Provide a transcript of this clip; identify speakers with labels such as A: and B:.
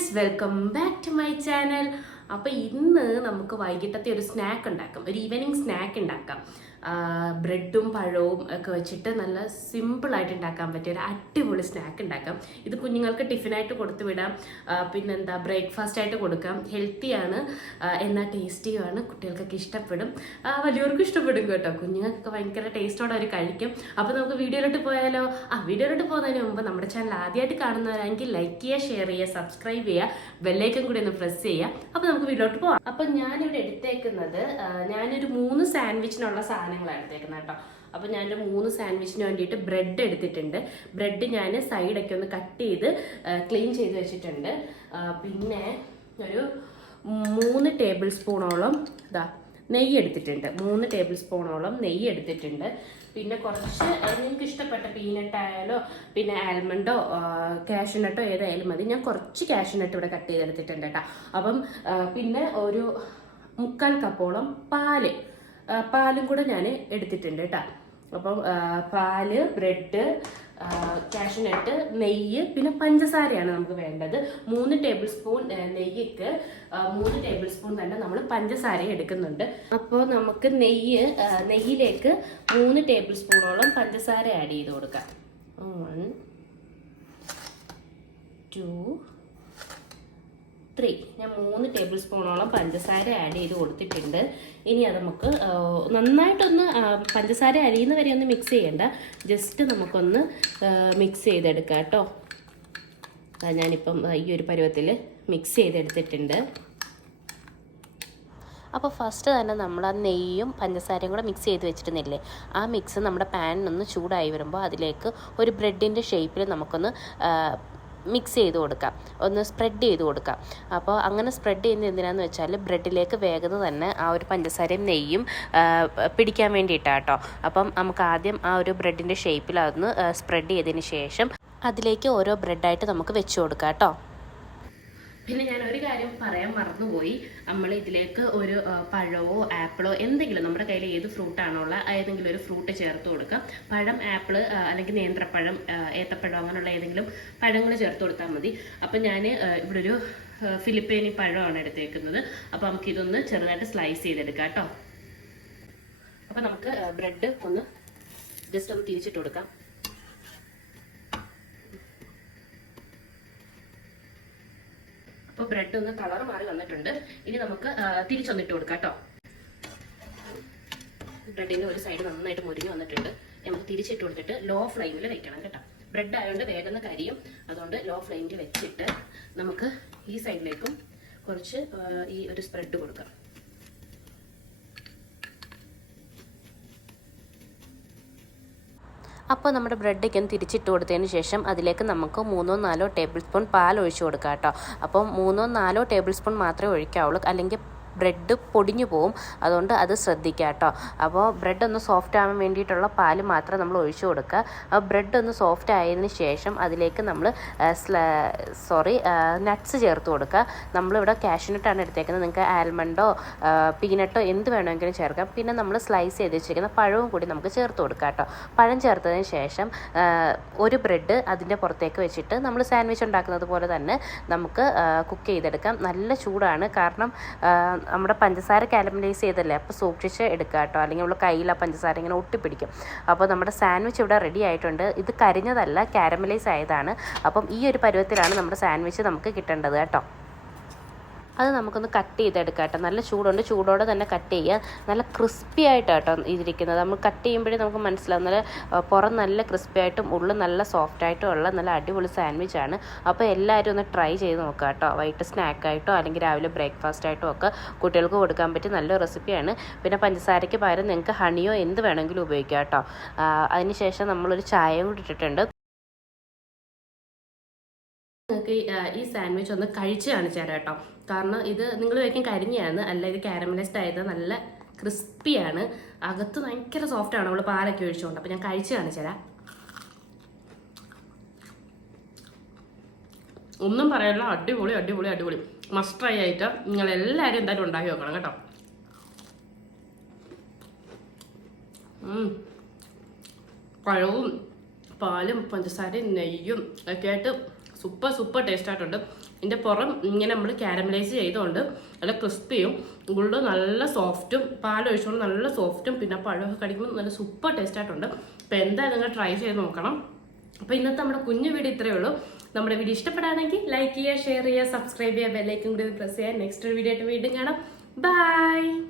A: Friends welcome back to my channel അപ്പോൾ ഇന്ന് നമുക്ക് വൈകിട്ടത്തെ ഒരു സ്നാക്ക് ഉണ്ടാക്കാം. ഒരു ഈവനിങ് സ്നാക്ക് ഉണ്ടാക്കാം. ബ്രെഡും പഴവും ഒക്കെ വെച്ചിട്ട് നല്ല സിമ്പിളായിട്ട് ഉണ്ടാക്കാൻ പറ്റിയ ഒരു അടിപൊളി സ്നാക്ക് ഉണ്ടാക്കാം. ഇത് കുഞ്ഞുങ്ങൾക്ക് ടിഫിനായിട്ട് കൊടുത്തു വിടാം. പിന്നെന്താ ബ്രേക്ക്ഫാസ്റ്റ് ആയിട്ട് കൊടുക്കാം. ഹെൽത്തിയാണ് എന്നാൽ ടേസ്റ്റിയുമാണ് കുട്ടികൾക്കൊക്കെ ഇഷ്ടപ്പെടും. വലിയവർക്കും ഇഷ്ടപ്പെടും കേട്ടോ. കുഞ്ഞുങ്ങൾക്കൊക്കെ ഭയങ്കര ടേസ്റ്റോടെ അവർ കഴിക്കും. അപ്പോൾ നമുക്ക് വീഡിയോയിലോട്ട് പോയാലോ? ആ വീഡിയോയിലോട്ട് പോകുന്നതിന് മുമ്പ് നമ്മുടെ ചാനൽ ആദ്യമായിട്ട് കാണുന്നവരാണെങ്കിൽ ലൈക്ക് ചെയ്യുക ഷെയർ ചെയ്യുക സബ്സ്ക്രൈബ് ചെയ്യുക ബെല്ലൈക്കൻ കൂടി ഒന്ന് പ്രസ് ചെയ്യുക. അപ്പോൾ നമുക്ക് വീഡിയോട്ട് പോകാം അപ്പോൾ ഞാനിവിടെ എടുത്തേക്കുന്നത് ഞാനൊരു മൂന്ന് സാൻഡ്വിച്ചിനുള്ള സാധനങ്ങളാണ് എടുത്തേക്കുന്നത് കേട്ടോ. അപ്പോൾ ഞാൻ മൂന്ന് സാൻഡ്വിച്ചിന് വേണ്ടിയിട്ട് ബ്രെഡ് എടുത്തിട്ടുണ്ട്. ബ്രെഡ് ഞാൻ സൈഡൊക്കെ ഒന്ന് കട്ട് ചെയ്ത് ക്ലീൻ ചെയ്ത് വെച്ചിട്ടുണ്ട്. പിന്നെ ഒരു മൂന്ന് ടേബിൾ സ്പൂണോളം ഇതാ നെയ്യ് എടുത്തിട്ടുണ്ട്. മൂന്ന് ടേബിൾ സ്പൂണോളം നെയ്യ് എടുത്തിട്ടുണ്ട്. പിന്നെ കുറച്ച് നിങ്ങൾക്ക് ഇഷ്ടപ്പെട്ട പീനട്ട് ആയാലോ പിന്നെ ആൽമണ്ടോ കാഷ്നട്ടോ ഏതായാലും മതി. ഞാൻ കുറച്ച് കാഷ്നട്ട് ഇവിടെ കട്ട് ചെയ്തെടുത്തിട്ടുണ്ട് കേട്ടോ. അപ്പം പിന്നെ ഒരു മുക്കാൽ കപ്പോളം പാൽ പാലും കൂടെ ഞാൻ എടുത്തിട്ടുണ്ട് കേട്ടോ അപ്പം പാൽ ബ്രെഡ് കാഷ്യൂനട്ട് നെയ്യ് പിന്നെ പഞ്ചസാരയാണ് നമുക്ക് വേണ്ടത്. മൂന്ന് ടേബിൾ സ്പൂൺ നെയ്യ്ക്ക് മൂന്ന് ടേബിൾ സ്പൂൺ തന്നെ നമ്മൾ പഞ്ചസാര എടുക്കുന്നുണ്ട്. അപ്പോൾ നമുക്ക് നെയ്യ് നെയ്യിലേക്ക് മൂന്ന് ടേബിൾ സ്പൂണോളം പഞ്ചസാര ആഡ് ചെയ്ത് കൊടുക്കാം. വൺ ടു ത്രീ ഞാൻ മൂന്ന് ടേബിൾ സ്പൂണോളം പഞ്ചസാര ആഡ് ചെയ്ത് കൊടുത്തിട്ടുണ്ട്. ഇനി അത് നമുക്ക് നന്നായിട്ടൊന്ന് പഞ്ചസാര അരിയുന്ന വരെ ഒന്ന് മിക്സ് ചെയ്യണ്ട. ജസ്റ്റ് നമുക്കൊന്ന് മിക്സ് ചെയ്തെടുക്കാം കേട്ടോ. ഞാനിപ്പം ഈ ഒരു പരുവത്തിൽ മിക്സ് ചെയ്തെടുത്തിട്ടുണ്ട്. അപ്പോൾ ഫസ്റ്റ് തന്നെ നമ്മൾ ആ നെയ്യും പഞ്ചസാരയും കൂടെ മിക്സ് ചെയ്ത് വെച്ചിരുന്നില്ലേ? ആ മിക്സ് നമ്മുടെ പാനിനൊന്ന് ചൂടായി വരുമ്പോൾ അതിലേക്ക് ഒരു ബ്രെഡിന്റെ ഷേപ്പിൽ നമുക്കൊന്ന് മിക്സ് ചെയ്ത് കൊടുക്കാം. ഒന്ന് സ്പ്രെഡ് ചെയ്ത് കൊടുക്കാം. അപ്പോൾ അങ്ങനെ സ്പ്രെഡ് ചെയ്യുന്നത് എന്തിനാന്ന് വെച്ചാൽ ബ്രെഡിലേക്ക് വേഗം തന്നെ ആ ഒരു പഞ്ചസാരയും നെയ്യും പിടിക്കാൻ വേണ്ടിയിട്ടാണ് കേട്ടോ അപ്പം നമുക്ക് ആദ്യം ആ ഒരു ബ്രെഡിന്റെ ഷേപ്പിൽ അതൊന്ന് സ്പ്രെഡ് ചെയ്തതിന് ശേഷം അതിലേക്ക് ഓരോ ബ്രെഡായിട്ട് നമുക്ക് വെച്ച് കൊടുക്കാം കേട്ടോ പിന്നെ ഞാൻ ഒരു പറയാൻ മറന്നുപോയി. നമ്മൾ ഇതിലേക്ക് ഒരു പഴമോ ആപ്പിളോ എന്തെങ്കിലും നമ്മുടെ കയ്യിൽ ഏത് ഫ്രൂട്ടാണോ ഉള്ള ഏതെങ്കിലും ഒരു ഫ്രൂട്ട് ചേർത്ത് കൊടുക്കാം. പഴം ആപ്പിൾ അല്ലെങ്കിൽ നേന്ത്രപ്പഴം ഏത്തപ്പഴം അങ്ങനെയുള്ള ഏതെങ്കിലും പഴങ്ങൾ ചേർത്ത് കൊടുത്താൽ മതി. അപ്പം ഞാൻ ഇവിടെ ഒരു ഫിലിപ്പേനി പഴമാണ് എടുത്തേക്കുന്നത്. അപ്പോൾ നമുക്ക് ഇതൊന്ന് ചെറുതായിട്ട് സ്ലൈസ് ചെയ്തെടുക്കാം കേട്ടോ. അപ്പം നമുക്ക് ബ്രെഡ് ഒന്ന് ജസ്റ്റ് ഒന്ന് തിരിച്ചിട്ട് കൊടുക്കാം. ബ്രെഡ് ഒന്ന് കളർ മാറി വന്നിട്ടുണ്ട്. ഇനി നമുക്ക് തിരിച്ചൊന്നിട്ട് കൊടുക്കാം കേട്ടോ. ബ്രെഡിന്റെ ഒരു സൈഡ് നന്നായിട്ട് മുരിഞ്ഞ് വന്നിട്ടുണ്ട്. നമുക്ക് തിരിച്ചിട്ട് കൊടുത്തിട്ട് ലോ ഫ്ലെയിമിൽ വെക്കണം കേട്ടോ. ബ്രെഡ് ആയതുകൊണ്ട് വേഗം കരിയും അതുകൊണ്ട് ലോ ഫ്ലെയിമിൽ വെച്ചിട്ട് നമുക്ക് ഈ സൈഡിലേക്കും കുറച്ച് ഈ ഒരു സ്പ്രെഡ് കൊടുക്കാം. അപ്പോൾ നമ്മുടെ ബ്രെഡൊക്കെ ഒന്ന് തിരിച്ചിട്ട് കൊടുത്തതിന് ശേഷം അതിലേക്ക് നമുക്ക് മൂന്നോ നാലോ ടേബിൾ സ്പൂൺ പാൽ ഒഴിച്ച് കൊടുക്കാം കേട്ടോ. അപ്പോൾ മൂന്നോ നാലോ ടേബിൾ സ്പൂൺ മാത്രമേ ഒഴിക്കാവുള്ളൂ. അല്ലെങ്കിൽ ബ്രെഡ് പൊടിഞ്ഞു പോവും. അതുകൊണ്ട് അത് ശ്രദ്ധിക്കുക കേട്ടോ. അപ്പോൾ ബ്രെഡ് ഒന്ന് സോഫ്റ്റ് ആവാൻ വേണ്ടിയിട്ടുള്ള പാൽ മാത്രം നമ്മൾ ഒഴിച്ചു കൊടുക്കുക. ആ ബ്രെഡ് ഒന്ന് സോഫ്റ്റ് ആയതിന് ശേഷം അതിലേക്ക് നമ്മൾ സോറി നട്ട്സ് ചേർത്ത് കൊടുക്കുക. നമ്മളിവിടെ കാഷ്യൂനട്ടാണ് എടുത്തേക്കുന്നത്. നിങ്ങൾക്ക് ആൽമണ്ടോ പീനട്ടോ എന്ത് വേണമെങ്കിലും ചേർക്കാം. പിന്നെ നമ്മൾ സ്ലൈസ് ചെയ്ത് വെച്ചിരിക്കുന്ന പഴവും കൂടി നമുക്ക് ചേർത്ത് കൊടുക്കാം കേട്ടോ. പഴം ചേർത്തതിന് ശേഷം ഒരു ബ്രെഡ് അതിന്റെ പുറത്തേക്ക് വെച്ചിട്ട് നമ്മൾ സാൻഡ്വിച്ച് ഉണ്ടാക്കുന്നത് പോലെ തന്നെ നമുക്ക് കുക്ക് ചെയ്തെടുക്കാം. നല്ല ചൂടാണ്. കാരണം നമ്മുടെ പഞ്ചസാര കാരമലൈസ് ചെയ്തല്ലേ? അപ്പോൾ സൂക്ഷിച്ച് എടുക്കുക കേട്ടോ. അല്ലെങ്കിൽ നമ്മൾ കയ്യിൽ ആ പഞ്ചസാര ഇങ്ങനെ ഒട്ടിപ്പിടിക്കും. അപ്പോൾ നമ്മുടെ സാൻഡ്വിച്ച് ഇവിടെ റെഡി ആയിട്ടുണ്ട്. ഇത് കരിഞ്ഞതല്ല കാരമലൈസ് ആയതാണ്. അപ്പം ഈ ഒരു പരുവത്തിലാണ് നമ്മുടെ സാൻഡ്വിച്ച് നമുക്ക് കിട്ടേണ്ടത് കേട്ടോ. അത് നമുക്കൊന്ന് കട്ട് ചെയ്തെടുക്കാം കേട്ടോ. നല്ല ചൂടുണ്ട്. ചൂടോടെ തന്നെ കട്ട് ചെയ്യുക. നല്ല ക്രിസ്പി ആയിട്ട് കേട്ടോ ഇതിരിക്കുന്നത്. നമ്മൾ കട്ട് ചെയ്യുമ്പോഴേ നമുക്ക് മനസ്സിലാവും. നല്ല പുറം നല്ല ക്രിസ്പി ആയിട്ടും ഉള്ളിൽ നല്ല സോഫ്റ്റ് ആയിട്ടും ഉള്ള നല്ല അടിപൊളി സാൻഡ്വിച്ച് ആണ്. അപ്പോൾ എല്ലാവരും ഒന്ന് ട്രൈ ചെയ്ത് നോക്കുക കേട്ടോ. വൈകിട്ട് സ്നാക്കായിട്ടോ അല്ലെങ്കിൽ രാവിലെ ബ്രേക്ക്ഫാസ്റ്റ് ആയിട്ടോ ഒക്കെ കുട്ടികൾക്ക് കൊടുക്കാൻ പറ്റിയ നല്ല റെസിപ്പിയാണ് പിന്നെ പഞ്ചസാരയ്ക്ക് പകരം നിങ്ങൾക്ക് ഹണിയോ എന്ത് വേണമെങ്കിലും ഉപയോഗിക്കാം കേട്ടോ. അതിനുശേഷം നമ്മളൊരു ചായയും കൂടി ഇട്ടിട്ടുണ്ട്. നിങ്ങൾക്ക് ഈ, സാൻഡ്വിച്ച് ഒന്ന് കഴിച്ച് കാണിച്ചു തരാം കേട്ടോ. കാരണം ഇത് നിങ്ങൾ വയ്ക്കും കരിഞ്ഞാണ് അല്ല ഇത് കാരമലൈസ്ഡ് ആയത് നല്ല ക്രിസ്പിയാണ്. അകത്ത് ഭയങ്കര സോഫ്റ്റ് ആണ് നമ്മൾ പാലൊക്കെ ഒഴിച്ചുകൊണ്ട് അപ്പോൾ ഞാൻ കഴിച്ച് കാണിച്ചു തരാം. ഒന്നും പറയാനില്ല അടിപൊളി അടിപൊളി അടിപൊളി. മസ്റ്റ് ട്രൈ ആയിട്ട് നിങ്ങൾ എല്ലാവരും എന്തായാലും ഉണ്ടാക്കി നോക്കണം കേട്ടോ. പഴവും പാലും പഞ്ചസാരയും നെയ്യും ഒക്കെ ആയിട്ട് സൂപ്പർ സൂപ്പർ ടേസ്റ്റ് ആയിട്ടുണ്ട്. ഇതിന്റെ പുറം ഇങ്ങനെ നമ്മൾ കാരമലൈസ് ചെയ്തുകൊണ്ട് നല്ല ക്രിസ്പിയും ഉള്ളു നല്ല സോഫ്റ്റും പാലൊഴിച്ചുകൊണ്ട് നല്ല സോഫ്റ്റും പിന്നെ പഴമൊക്കെ കടിക്കുമ്പോൾ നല്ല സൂപ്പർ ടേസ്റ്റ് ആയിട്ടുണ്ട്. അപ്പോൾ എന്തായാലും നിങ്ങൾ ട്രൈ ചെയ്ത് നോക്കണം. അപ്പോൾ ഇന്നത്തെ നമ്മുടെ കുഞ്ഞു വീഡിയോ ഇത്രയേ ഉള്ളൂ. നമ്മുടെ വീഡിയോ ഇഷ്ടപ്പെടുകയാണെങ്കിൽ ലൈക്ക് ചെയ്യുക ഷെയർ ചെയ്യുക സബ്സ്ക്രൈബ് ചെയ്യുക ബെല്ലൈക്കും കൂടി പ്രസ് ചെയ്യുക. നെക്സ്റ്റ് വീഡിയോ ആയിട്ട് വീണ്ടും കാണാം. ബൈ